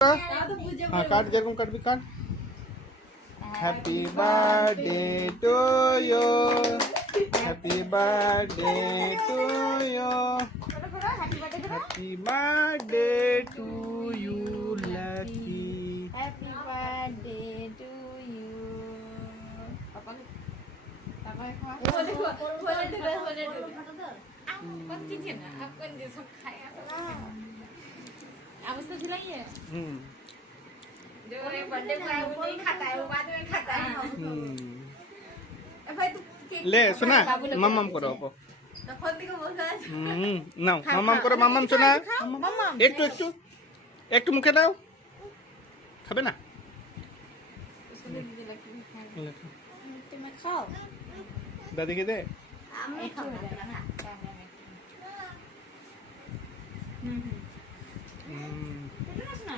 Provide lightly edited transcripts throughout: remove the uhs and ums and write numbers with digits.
हाँ काट जेरकम काटबी काट happy birthday to you happy birthday to you happy birthday to you lucky Happy birthday to you. Papa, Papa, boleh dulu. Kau cincin nak? Aku kan dia suka ya. Apa sih bilang ya? जो ये birthday का है वो नहीं खाता है, वो बाद में खाता है। भाई तू ले सुना मम्मम करो आपो तो खोलती को बोल रहा है। ना मम्मम करो मम्मम सुना मम्मा एक तो मुखे दाओ खाबे ना तुम खाओ दादी के दे আমি খাবো না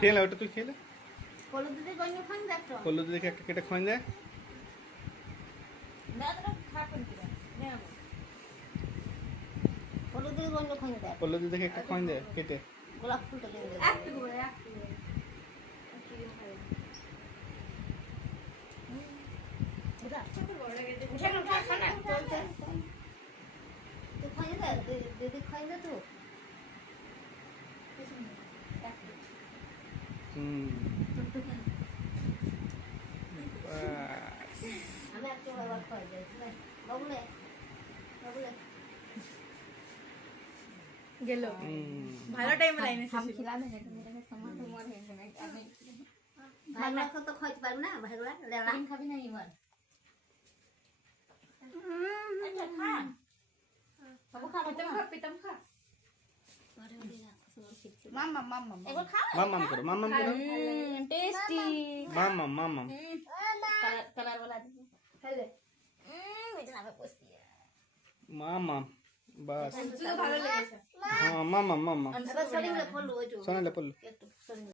खेला ওটা তুই খেলে কলো দিদি গন্য খান দেখো কল্লু দিদিকে একটা কেটে খোঁজ দে না তো খা কোন দিরা না কলো দিদি গন্য খান দেখ কল্লু দিদিকে একটা খোঁজ দে কেটে গোলাপ ফুলটা দিয়ে দে একটু বুঝা ছোট বড় গেছে উঠে না খানা চলতে তুই খাই দে দিদি খাই দে তো আমি একটু আবার খাই যাই বাবুলে বাবুলে গেল ভালো টাইম লাইনে আমি খিলাবে না তুমি সময় তোমার হয়ে যাবে আমি ভাইরা তো খাইতে পারবে না ভাইরা লেলা খাবি না এবার আচ্ছা খা বাবু খা পিতম খা মাম্মা মাম্মা এবার খা মাম্মাম করো টেস্টি মাম্মাম कलर वाला दीजिए हेले इतना पे पोस्ट दिया মাম্মাম বাস तुझे ভালো লেগেছে হ্যাঁ মাম্মাম আবার সরিলে পড়লো ওই তো সোনালে পড়লো একটু সরিলে